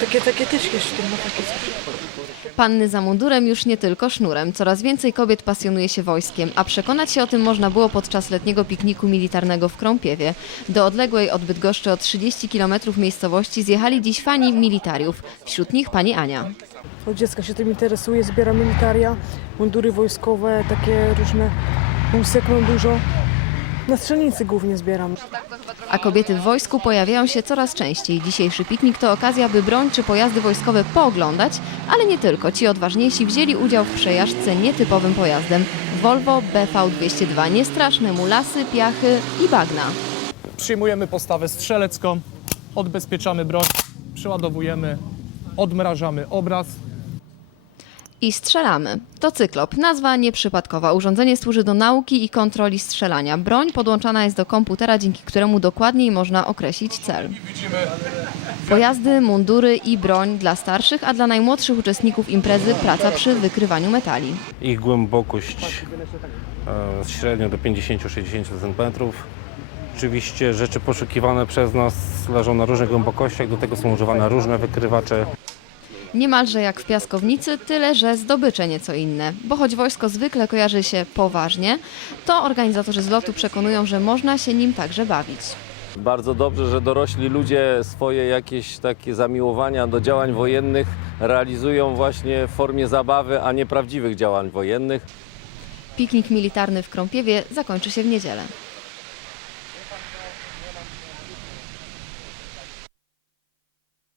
Takie, takie tyczki sztywno, takie coś. Panny za mundurem już nie tylko sznurem. Coraz więcej kobiet pasjonuje się wojskiem, a przekonać się o tym można było podczas letniego pikniku militarnego w Krąpiewie. Do odległej od Bydgoszczy o 30 km miejscowości zjechali dziś fani militariów. Wśród nich pani Ania. Od dziecka się tym interesuje, zbiera militaria, mundury wojskowe, takie różne, łusek mam dużo. Na strzelnicy głównie zbieram. A kobiety w wojsku pojawiają się coraz częściej. Dzisiejszy piknik to okazja, by broń czy pojazdy wojskowe pooglądać, ale nie tylko. Ci odważniejsi wzięli udział w przejażdżce nietypowym pojazdem. Volvo BV202. Niestraszne mu lasy, piachy i bagna. Przyjmujemy postawę strzelecką, odbezpieczamy broń, przeładowujemy, odmrażamy obraz. I strzelamy. To cyklop. Nazwa nieprzypadkowa. Urządzenie służy do nauki i kontroli strzelania. Broń podłączana jest do komputera, dzięki któremu dokładniej można określić cel. Pojazdy, mundury i broń dla starszych, a dla najmłodszych uczestników imprezy praca przy wykrywaniu metali. Ich głębokość e, średnio do 50-60 cm. Oczywiście rzeczy poszukiwane przez nas leżą na różnych głębokościach, do tego są używane różne wykrywacze. Niemalże jak w piaskownicy, tyle że zdobycze nieco inne. Bo choć wojsko zwykle kojarzy się poważnie, to organizatorzy zlotu przekonują, że można się nim także bawić. Bardzo dobrze, że dorośli ludzie swoje jakieś takie zamiłowania do działań wojennych realizują właśnie w formie zabawy, a nie prawdziwych działań wojennych. Piknik militarny w Krąpiewie zakończy się w niedzielę.